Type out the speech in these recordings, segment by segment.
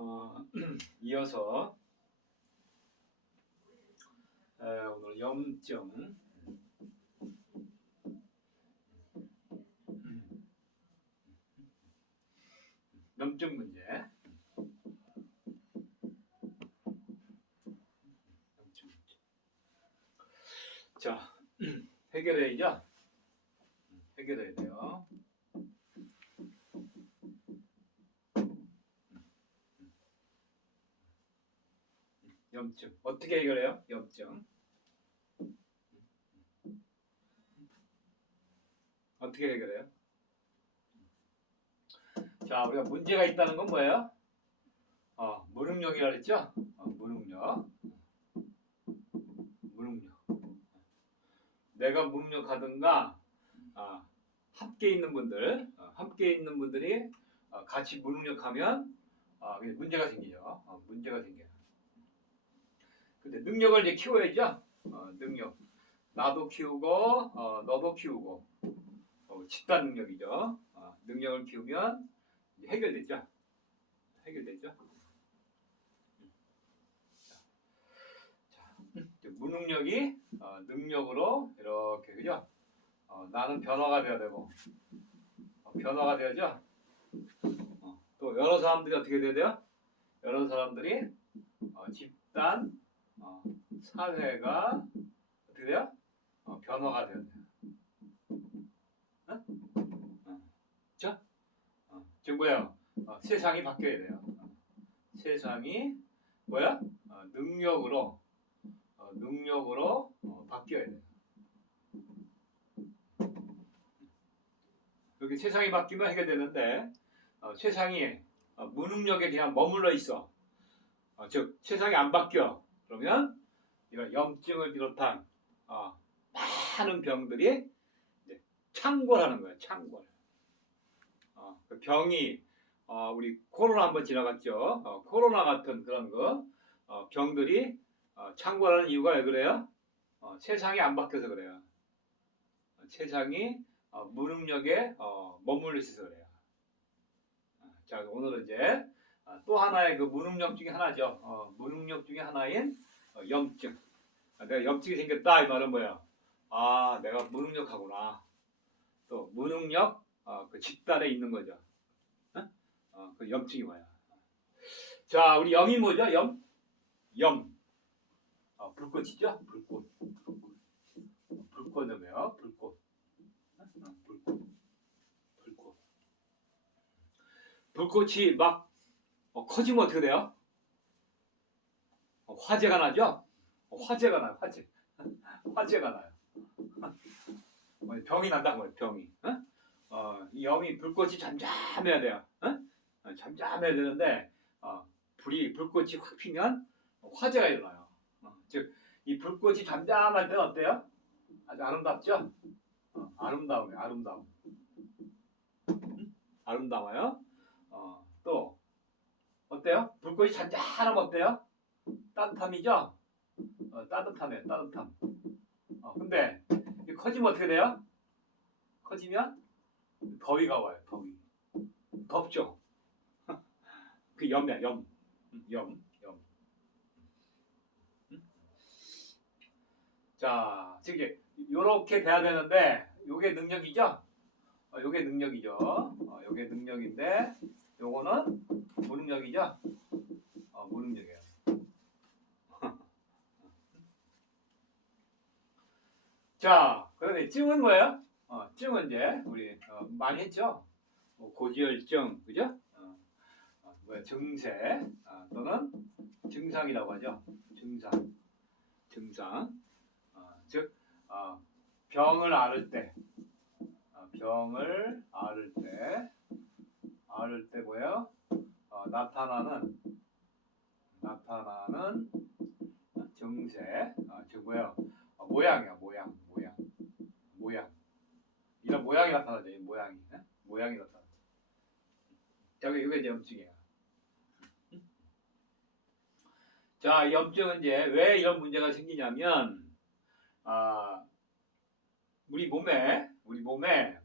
어, 이어서 에, 오늘 염증. 염증 문제. 자 해결해야죠? 해결해야 돼요 염증 어떻게 해결해요? 염증 어떻게 해결해요? 자 우리가 문제가 있다는 건 뭐예요? 어, 무능력이라 그랬죠? 어, 무능력 무능력 내가 무능력하든가 아, 함께 있는 분들 어, 함께 있는 분들이 어, 같이 무능력하면 어, 그냥 문제가 생기죠 어, 문제가 생겨요 근데 능력을 이제 키워야죠. 어, 능력. 나도 키우고, 어, 너도 키우고. 어, 집단 능력이죠. 어, 능력을 키우면 해결되죠. 해결되죠. 자, 무능력이 어, 능력으로 이렇게 그죠? 어, 나는 변화가 돼야 되고, 어, 변화가 돼야죠. 어, 또 여러 사람들이 어떻게 돼야 돼요? 여러 사람들이 어, 집단 어, 사회가 어떻게 돼요? 어, 변화가 돼야 돼요. 어? 어. 자, 어, 지금 뭐야? 어, 세상이 바뀌어야 돼요. 어, 세상이 뭐야? 어, 능력으로 어, 능력으로 어, 바뀌어야 돼요. 여기 세상이 바뀌면 해결되는데 어, 세상이 어, 무능력에 그냥 머물러 있어. 어, 즉 세상이 안 바뀌어. 그러면 염증을 비롯한 어, 많은 병들이 창궐하는 거예요. 창궐. 어, 그 병이 어, 우리 코로나 한번 지나갔죠. 어, 코로나 같은 그런 거 어, 병들이 어, 창궐하는 이유가 왜 그래요? 어, 세상이 안 바뀌어서 그래요. 어, 세상이 어, 무능력에 어, 머물러 있어서 그래요. 어, 자 오늘은 이제 아, 또 하나의 그 무능력 중에 하나죠. 어, 무능력 중에 하나인 어, 염증. 아, 내가 염증이 생겼다 이 말은 뭐야? 아, 내가 무능력하구나. 또 무능력 어, 그 집단에 있는 거죠. 어? 어, 그 염증이 뭐야? 자, 우리 염이 뭐죠? 염, 염. 어, 불꽃이죠? 불꽃. 불꽃. 불꽃은 뭐야? 불꽃. 불꽃. 불꽃. 불꽃이 막 어, 커지면 어떻게 돼요? 어, 화재가 나죠? 어, 화재가 나요, 화재. 화재가 나요. 어, 병이 난다는 거예요, 병이. 어? 어, 이 염이 불꽃이 잠잠해야 돼요. 어? 어, 잠잠해야 되는데, 어, 불이, 불꽃이 확 피면 화재가 일어나요. 어, 즉, 이 불꽃이 잠잠할 때는 어때요? 아주 아름답죠? 어, 아름다움이에요, 아름다움. 음? 아름다워요. 어, 또, 어때요? 불꽃이 잔잔하면 어때요? 따뜻함이죠? 어, 따뜻함이에요, 따뜻함. 어, 근데 이 커지면 어떻게 돼요? 커지면 더위가 와요, 더위. 덥죠? 그 염이야, 염. 음, 염, 염. 음? 자, 지금 이제 요렇게 돼야 되는데 요게 능력이죠? 어, 요게 능력이죠. 어, 요게 능력인데 요거는 무능력이죠? 어, 무능력이에요. 자, 그런데 증은 뭐예요? 어, 증은 이제 우리 어, 많이 했죠? 뭐 고지혈증, 그죠? 어, 어, 뭐야, 증세 어, 또는 증상이라고 하죠. 증상, 증상. 어, 즉 어, 병을 앓을 때, 어, 병을 앓을 때, 앓을 때 뭐예요? 어, 나타나는 나타나는 증세, 어, 즉 뭐예요? 어, 모양이야, 모양, 모양, 모양. 이런 모양이 나타나죠, 이 모양이, 예? 모양이 나타나죠. 자, 이게 이제 염증이야. 자, 이 염증은 이제 왜 이런 문제가 생기냐면, 아, 우리 몸에, 우리 몸에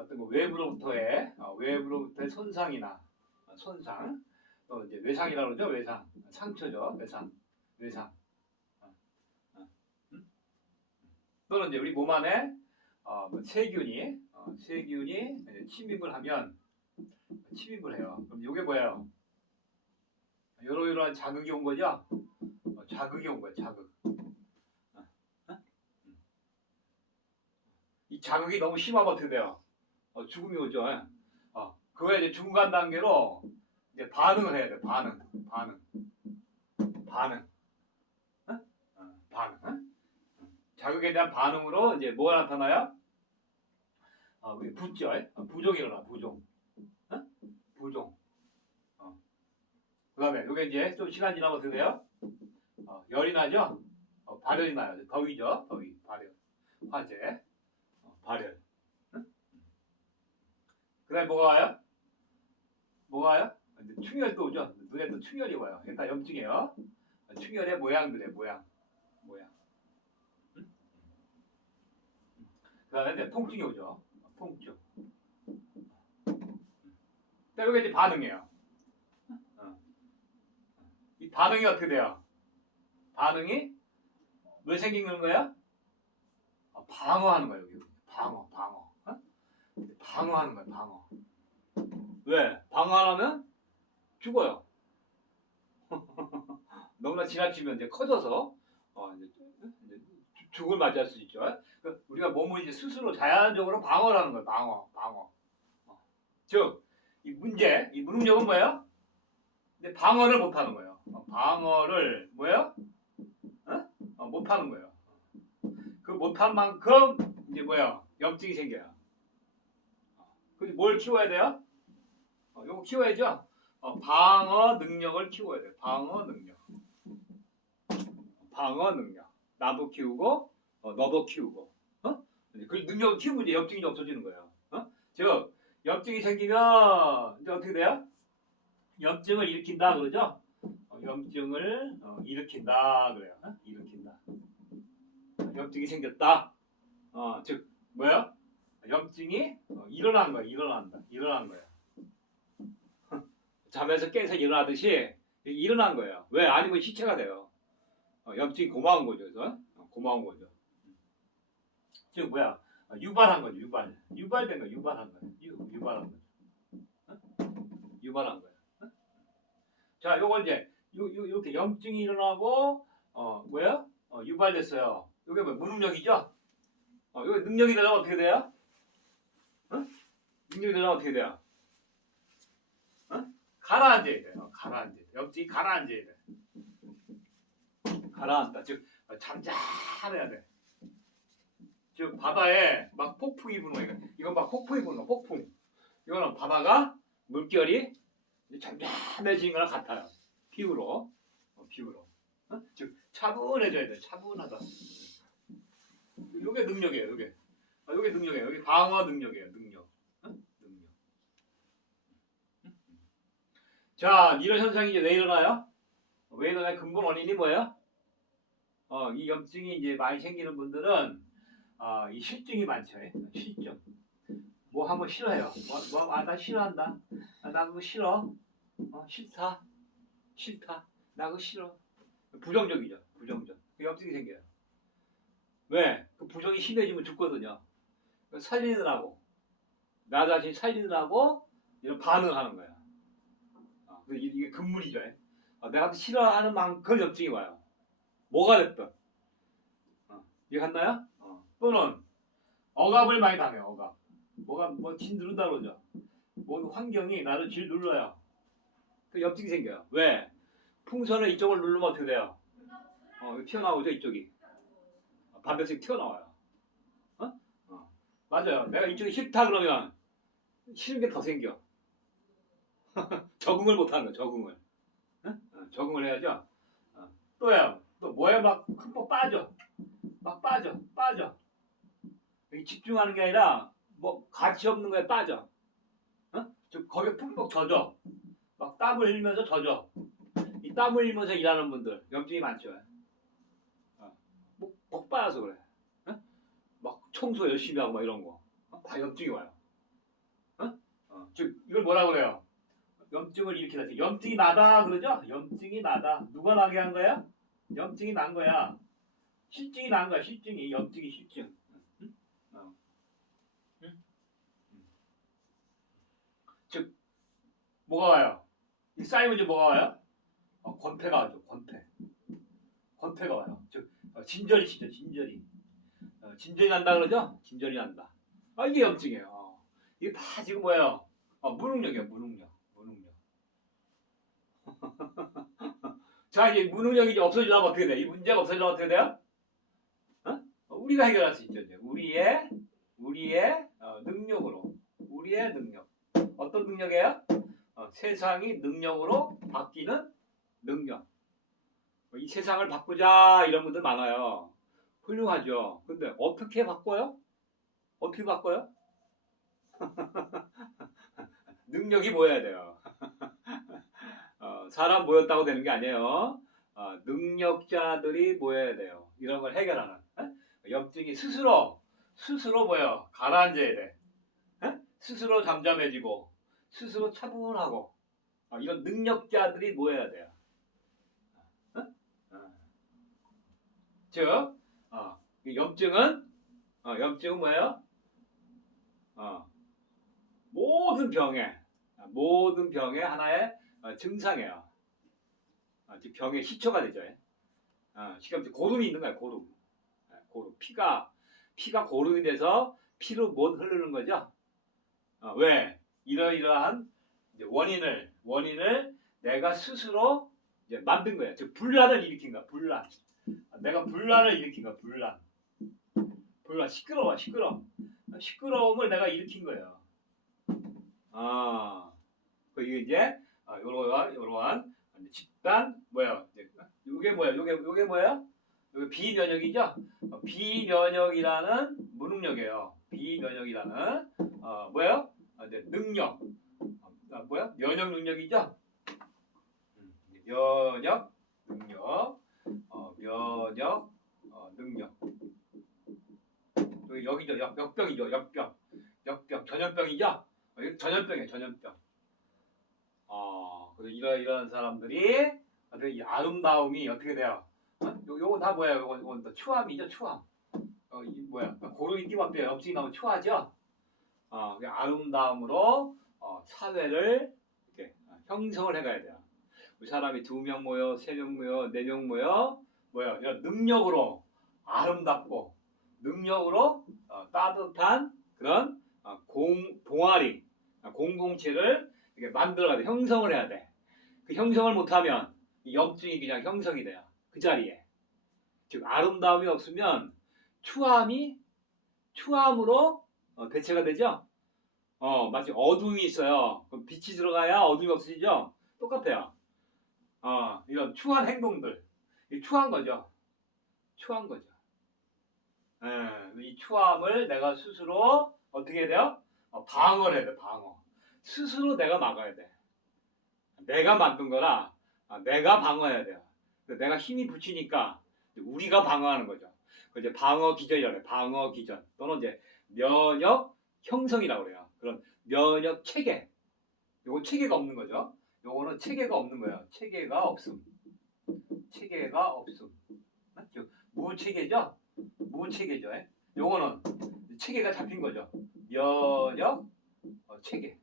어떤 거 외부로부터의 어, 외부로부터의 손상이나 어, 손상 또 이제 외상이라고 그러죠. 외상. 상처죠. 외상. 외상. 어, 어, 음? 또는 이제 우리 몸 안에 어, 뭐 세균이 어, 세균이 침입을 하면 침입을 해요. 그럼 이게 뭐예요? 이러이러한 자극이 온 거죠. 어, 자극이 온 거예요. 자극. 어. 이 자극이 너무 심하면 어떻게 돼요? 어, 죽음이 오죠. 예. 어, 그거에 이제 중간 단계로 이제 반응을 해야 돼. 반응, 반응, 반응, 어? 어, 반응. 어? 자극에 대한 반응으로 이제 뭐가 나타나요? 어. 예? 어, 부종이 일어나. 부종, 어? 부종. 어. 그 다음에 이게 이제 좀 시간 어떻게 돼요? 어, 열이 나죠. 어, 발열이 나요. 더위죠. 더위, 발열, 화재, 어, 발열. 그 다음에 뭐가 와요? 뭐가 와요? 충혈도 오죠. 눈에도 충혈이 와요. 다 염증이에요. 충혈의 모양들의 모양. 모양. 그 다음에 통증이 오죠. 통증. 자, 여기 이제 반응이에요. 어. 이 반응이 어떻게 돼요? 반응이 왜 생기는 거야? 아, 방어하는 거예요. 여기. 방어, 방어. 어? 방어하는 거야, 방어. 왜? 방어하면 죽어요. 너무나 지나치면 이제 커져서 어, 이제, 죽을 맞이할 수 있죠. 그 우리가 몸을 이제 스스로 자연적으로 방어를 하는 거예요. 방어, 방어. 어. 즉, 이 문제, 이 무능력은 뭐예요? 근데 방어를 못 하는 거예요. 어, 방어를 뭐예요? 어? 어, 못 하는 거예요. 그 못한 만큼 이제 뭐야? 염증이 생겨요. 그래서 뭘 키워야 돼요? 어, 요거 키워야죠. 어, 방어 능력을 키워야 돼요. 방어 능력. 방어 능력. 나도 키우고, 어, 너도 키우고. 어? 그 능력을 키우면 이제 염증이 없어지는 거예요. 어? 즉, 염증이 생기면 이제 어떻게 돼요? 염증을 일으킨다 그러죠? 어, 염증을 어, 일으킨다 그래요. 어? 일으킨다. 염증이 생겼다. 어, 즉 뭐야? 염증이 어, 일어난 거야. 일어난다. 일어난 거야. 잠에서 깨서 일어나듯이 일어난 거예요. 왜? 아니면 시체가 돼요. 어, 염증이 고마운 거죠. 그래서 어, 고마운 거죠. 즉 뭐야? 어, 유발한 거죠. 유발. 유발된 거. 유발한 거예요. 유, 유발한 거죠. 어? 유발한 거예요. 어? 자, 요거 이제 요, 요, 이렇게 염증이 일어나고 어 뭐야? 어, 유발됐어요. 요게 뭐 무능력이죠? 어, 요게 능력이 되려면 어떻게 돼요? 어? 능력이 되려면 어떻게 돼요? 어? 가라앉아야 돼요. 가라앉아야 돼. 염증이 가라앉아야 돼. 가라앉다. 즉 어, 잠잠해야 돼. 즉 바다에 막 폭풍이 부는 거야. 이건 막 폭풍이 부는 거. 폭풍. 이거는 바다가 물결이 잠잠해지는 거랑 같아요. 피부로. 어, 피부로. 어? 즉 차분해져야 돼. 차분하다. 요게 능력이에요. 요게. 아, 요게 능력이에요. 여기 방어 능력이에요. 능력. 어? 능력. 자, 이런 현상이 이제 왜 일어나요? 왜 일어나요? 근본 원인이 뭐예요? 어, 이 염증이 이제 많이 생기는 분들은 어, 이 실증이 많죠. 예? 실증. 뭐 하면 싫어해요. 뭐, 뭐, 아, 나 싫어한다. 아, 나 그거 싫어. 어, 싫다. 싫다. 나 그거 싫어. 부정적이죠. 부정적. 그 염증이 생겨요. 왜? 그 부정이 심해지면 죽거든요. 그 살리느라고. 나 자신 살리느라고 이런 반응을 하는 거야. 어, 이게 근물이죠. 예? 어, 내가 싫어하는 만큼 염증이 와요. 뭐가 됐든. 어, 이해갔나요? 어. 또는 억압을 많이 당해요. 억압. 뭐가 뭐질 누른다 그러죠. 뭐 환경이 나를 질 눌러요. 그 염증이 생겨요. 왜? 풍선을 이쪽을 누르면 어떻게 돼요? 어, 튀어나오죠 이쪽이. 반대씩 튀어나와요. 어? 어. 맞아요. 내가 이쪽이 싫다 그러면 싫은 게 더 생겨. 적응을 못하는 거야. 적응을. 어? 어, 적응을 해야죠. 어. 또요. 또 뭐야 막 흠뻑 빠져. 막 빠져. 빠져. 집중하는 게 아니라 뭐 가치 없는 거에 빠져. 어? 저 거기에 푹푹 젖어. 막 땀을 흘리면서 젖어. 이 땀을 흘리면서 일하는 분들 염증이 많죠. 어. 목, 목 빠져서 그래. 어? 막 청소 열심히 하고 막 이런 거. 어? 다 염증이 와요. 어? 어. 즉 이걸 뭐라 그래요? 염증을 일으키다. 염증이 나다 그러죠? 염증이 나다. 누가 나게 한 거야? 염증이 난 거야. 실증이 난 거야. 실증이 염증이 실증. 응? 어. 응? 응. 즉 뭐가 와요? 이 이제 뭐가 와요? 어, 권패가 와죠. 권패. 권패가 와요. 즉 어, 진절이 치죠. 진절이. 어, 진절이 난다 그러죠? 진절이 난다. 아 이게 염증이에요. 어. 이게 다 지금 뭐예요? 어, 무능력이에요. 무능력. 무능력. 자 이제 무능력이 이제 없어지려면 어떻게 돼? 이 문제가 없어지려면 어떻게 돼요? 어? 우리가 해결할 수 있죠. 우리의 우리의 어, 능력으로 우리의 능력 어떤 능력이에요? 어, 세상이 능력으로 바뀌는 능력. 어, 이 세상을 바꾸자 이런 분들 많아요. 훌륭하죠. 근데 어떻게 바꿔요? 어떻게 바꿔요? 능력이 모여야 돼요. 어, 사람 모였다고 되는 게 아니에요. 어, 능력자들이 모여야 돼요. 이런 걸 해결하는. 에? 염증이 스스로 스스로 뭐요? 가라앉아야 돼. 에? 스스로 잠잠해지고 스스로 차분하고 어, 이런 능력자들이 모여야 돼요. 어? 어. 즉, 어, 이 염증은 어, 염증은 뭐예요? 어, 모든 병의 모든 병의 하나의 어, 증상이에요. 어, 즉 병의 시초가 되죠. 어, 지금 고름이 있는 거예요. 고름. 예, 고름. 피가 피가 고름이 돼서 피로 못 흐르는 거죠. 어, 왜? 이러이러한 원인을 원인을 내가 스스로 이제 만든 거예요. 즉 분란을 일으킨 거야. 분란. 내가 분란을 일으킨 거야. 분란. 분란. 시끄러워. 시끄러. 시끄러움을 내가 일으킨 거예요. 아, 그 이게 이제 아, 요러한 요러한 집단 뭐야? 이제 요게 뭐야? 요게 요게 뭐야? 요게 비면역이죠? 어, 비면역이라는 무능력이에요. 비면역이라는 어, 뭐예요? 아, 이제 능력. 아, 뭐야? 면역 능력이죠? 음, 면역 능력. 어, 면역 어, 능력. 여기 여기죠. 역, 역병이죠. 역병. 역병. 전염병이죠? 어, 전염병이에요. 전염병. 어, 그래서 이런 이런 사람들이 이 아름다움이 어떻게 돼요? 어? 요 요거 다 뭐야? 요거 요건 또 추함이죠. 추함. 어, 이 뭐야? 고름이 끼면 돼요. 염증이 나면 추하죠. 어, 그 아름다움으로 어, 사회를 이렇게 어, 형성을 해가야 돼요. 우리 사람이 두 명 모여, 세 명 모여, 네 명 모여, 뭐야? 이런 능력으로 아름답고 능력으로 어, 따뜻한 그런 어, 공 동아리, 어, 공동체를 이렇게 만들어야 돼. 형성을 해야 돼. 그 형성을 못하면 이 염증이 그냥 형성이 돼요. 그 자리에. 즉 아름다움이 없으면 추함이 추함으로 어, 대체가 되죠. 어 마치 어둠이 있어요. 그럼 빛이 들어가야 어둠이 없어지죠. 똑같아요. 어 이런 추한 행동들, 이 추한 거죠. 추한 거죠. 예, 이 추함을 내가 스스로 어떻게 해야 돼요? 어, 방어를 해야 돼. 방어. 스스로 내가 막아야 돼. 내가 만든 거라 아, 내가 방어해야 돼요. 내가 힘이 붙이니까 우리가 방어하는 거죠. 그 이제 방어 기전이라고 해요. 방어 기전 또는 이제 면역 형성이라고 그래요. 그런 면역 체계. 요거 체계가 없는 거죠. 요거는 체계가 없는 거예요. 체계가 없음. 체계가 없음. 맞죠? 무체계죠? 무체계죠. 예? 요거는 체계가 잡힌 거죠. 면역 어, 체계.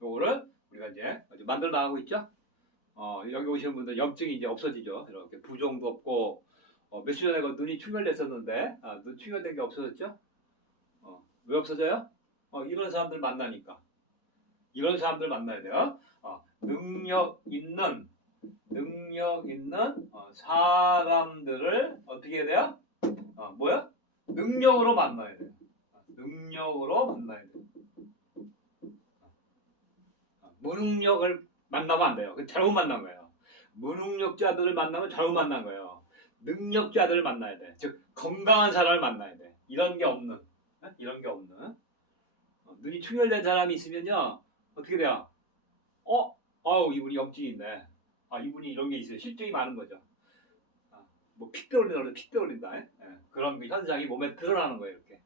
요거를 우리가 이제 만들어 나가고 있죠. 어, 여기 오시는 분들 염증이 이제 없어지죠. 이렇게 부종도 없고 어, 며칠 전에 그 눈이 충혈됐었는데 아, 눈 충혈된 게 없어졌죠. 어, 왜 없어져요? 어, 이런 사람들 만나니까 이런 사람들 만나야 돼요. 어, 능력 있는 능력 있는 어, 사람들을 어떻게 해야 돼요? 어, 뭐야? 능력으로 만나야 돼요. 어, 능력으로 만나야 돼요. 어, 무능력을 만나면 안 돼요. 그 잘못 만난 거예요. 무능력자들을 만나면 잘못 만난 거예요. 능력자들을 만나야 돼. 즉 건강한 사람을 만나야 돼. 이런 게 없는, 어? 이런 게 없는. 어, 눈이 충혈된 사람이 있으면요 어떻게 돼요? 어, 아우 이분이 있네. 아 이분이 이런 게 있어요. 실증이 많은 거죠. 아, 뭐피 떠올린다, 피 떠올린다. 예? 예, 그런 그 현상이 몸에 드러나는 거예요. 이렇게.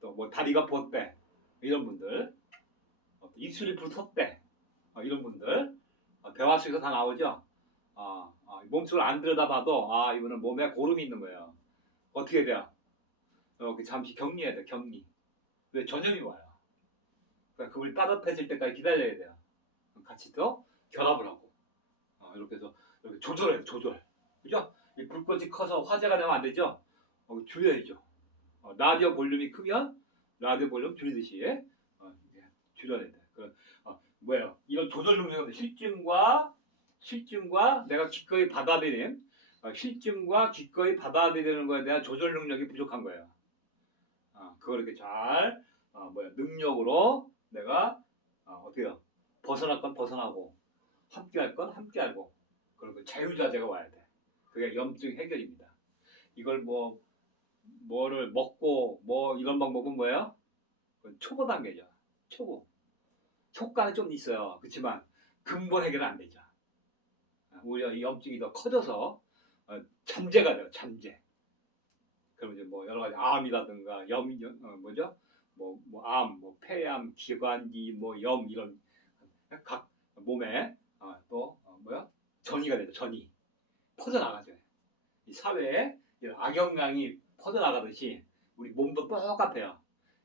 또뭐 다리가 뻗대 이런 분들. 입술이 불섰대. 어, 이런 분들 어, 대화 속에서 다 나오죠. 어, 어, 몸속을 안 들여다봐도 아 이분은 몸에 고름이 있는 거예요. 어떻게 돼요? 이렇게 잠시 격리해야 돼. 격리. 왜 전염이 와요? 그러니까 그걸 따뜻해질 때까지 기다려야 돼요. 같이 또 결합을 하고 어, 이렇게 해서 이렇게 조절해요. 조절. 그죠? 이 불꽃이 커서 화재가 되면 안 되죠. 어, 줄여야죠. 어, 라디오 볼륨이 크면 라디오 볼륨 줄이듯이 어, 줄여야 돼. 그 어, 뭐예요? 이런 조절 능력은 실증과 실증과 내가 기꺼이 받아들인 어, 실증과 기꺼이 받아들이는 거에 대한 조절 능력이 부족한 거예요. 어, 그걸 이렇게 잘 어, 뭐야 능력으로 내가 어, 어떻게요? 벗어날 건 벗어나고 함께 할 건 함께 하고 그리고 자유자재가 와야 돼. 그게 염증 해결입니다. 이걸 뭐 뭐를 먹고 뭐 이런 방법은 뭐예요? 초보 단계죠. 초보. 효과는 좀 있어요. 그렇지만 근본 해결은 안 되죠. 오히려 이 염증이 더 커져서 어, 잠재가 돼요. 잠재. 그럼 이제 뭐 여러 가지 암이라든가 염, 염 어, 뭐죠? 뭐, 뭐 암, 뭐 폐암, 기관지, 뭐염 이런 각 몸에 어, 또 어, 뭐야? 전이가 되죠. 전이 퍼져나가죠. 이 사회에 이런 악영향이 퍼져나가듯이 우리 몸도 똑같아요.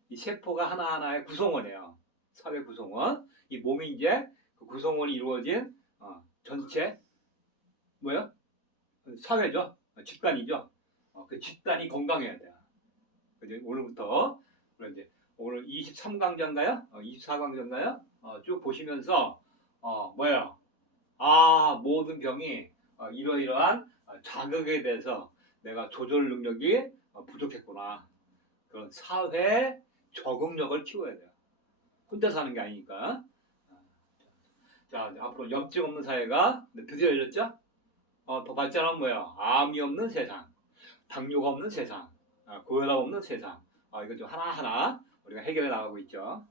이 세포가 하나하나의 구성원이에요. 사회 구성원. 이 몸이 이제 그 구성원이 이루어진 어, 전체 뭐야? 사회죠. 어, 집단이죠. 어, 그 집단이 건강해야 돼요. 그죠? 오늘부터 그럼 이제 오늘 23강자인가요? 어, 24강자인가요? 어, 쭉 보시면서 어, 뭐예요? 아 모든 병이 어, 이러이러한 어, 자극에 대해서 내가 조절 능력이 어, 부족했구나. 그런 사회 적응력을 키워야 돼요. 혼자 사는 게 아니니까. 자, 앞으로 염증 없는 사회가 드디어 열렸죠? 어, 더 발전하면 뭐예요? 암이 없는 세상, 당뇨가 없는 세상, 아, 고혈압 없는 세상. 아, 이거 좀 하나하나 우리가 해결해 나가고 있죠.